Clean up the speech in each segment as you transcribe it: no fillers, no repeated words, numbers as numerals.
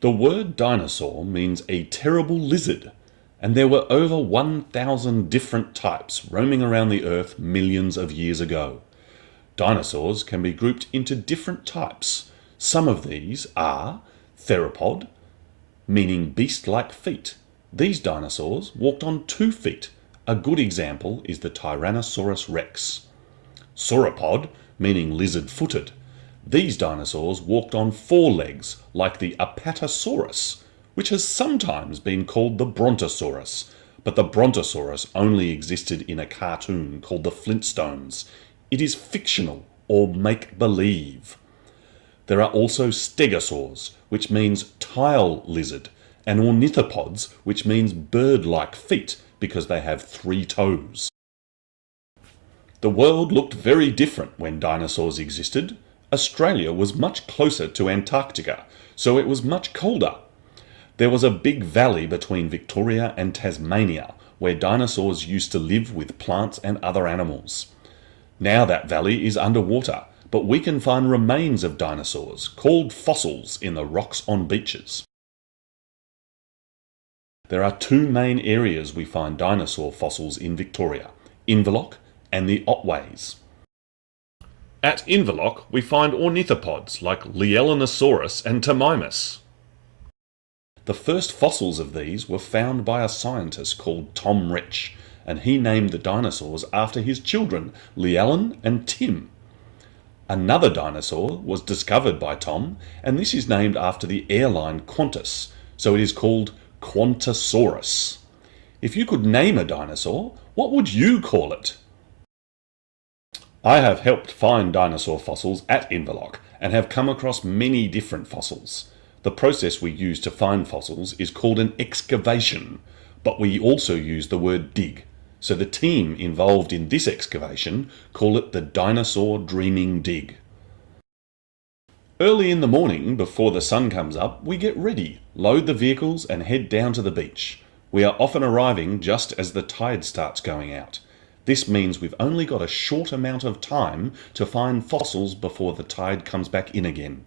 The word dinosaur means a terrible lizard, and there were over 1,000 different types roaming around the earth millions of years ago. Dinosaurs can be grouped into different types. Some of these are theropod, meaning beast-like feet. These dinosaurs walked on 2 feet. A good example is the Tyrannosaurus rex. Sauropod, meaning lizard-footed. These dinosaurs walked on 4 legs, like the Apatosaurus, which has sometimes been called the Brontosaurus, but the Brontosaurus only existed in a cartoon called the Flintstones. It is fictional or make-believe. There are also stegosaurs, which means tile lizard, and ornithopods, which means bird-like feet because they have 3 toes. The world looked very different when dinosaurs existed. Australia was much closer to Antarctica, so it was much colder. There was a big valley between Victoria and Tasmania where dinosaurs used to live with plants and other animals. Now that valley is underwater, but we can find remains of dinosaurs, called fossils, in the rocks on beaches. There are 2 main areas we find dinosaur fossils in Victoria, Inverloch and the Otways. At Inverloch we find ornithopods like Lielanosaurus and Tamimus. The first fossils of these were found by a scientist called Tom Rich, and he named the dinosaurs after his children, Llewellyn and Tim. Another dinosaur was discovered by Tom, and this is named after the airline Qantas, so it is called Qantasaurus. If you could name a dinosaur, what would you call it? I have helped find dinosaur fossils at Inverloch and have come across many different fossils. The process we use to find fossils is called an excavation, but we also use the word dig. So the team involved in this excavation call it the Dinosaur Dreaming Dig. Early in the morning, before the sun comes up, we get ready, load the vehicles and head down to the beach. We are often arriving just as the tide starts going out. This means we've only got a short amount of time to find fossils before the tide comes back in again.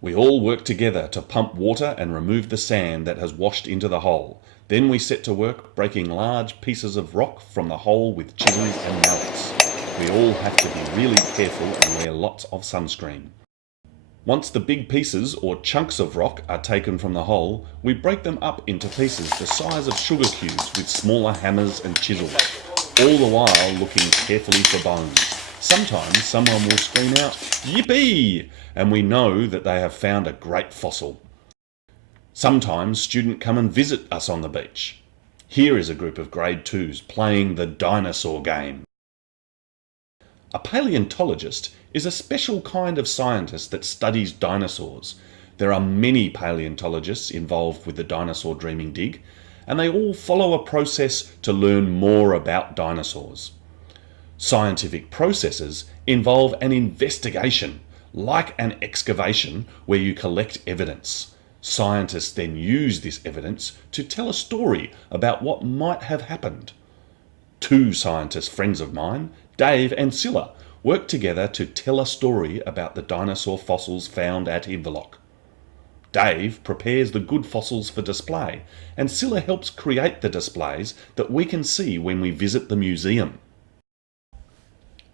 We all work together to pump water and remove the sand that has washed into the hole. Then we set to work breaking large pieces of rock from the hole with chisels and mallets. We all have to be really careful and wear lots of sunscreen. Once the big pieces or chunks of rock are taken from the hole, we break them up into pieces the size of sugar cubes with smaller hammers and chisels, all the while looking carefully for bones. Sometimes someone will scream out, "Yippee!" and we know that they have found a great fossil. Sometimes students come and visit us on the beach. Here is a group of grade 2s playing the dinosaur game. A paleontologist is a special kind of scientist that studies dinosaurs. There are many paleontologists involved with the Dinosaur Dreaming Dig, and they all follow a process to learn more about dinosaurs. Scientific processes involve an investigation, like an excavation where you collect evidence. Scientists then use this evidence to tell a story about what might have happened. 2 scientist friends of mine, Dave and Scylla, work together to tell a story about the dinosaur fossils found at Inverloch. Dave prepares the good fossils for display, and Scylla helps create the displays that we can see when we visit the museum.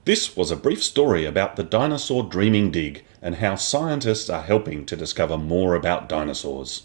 This was a brief story about the Dinosaur Dreaming Dig and how scientists are helping to discover more about dinosaurs.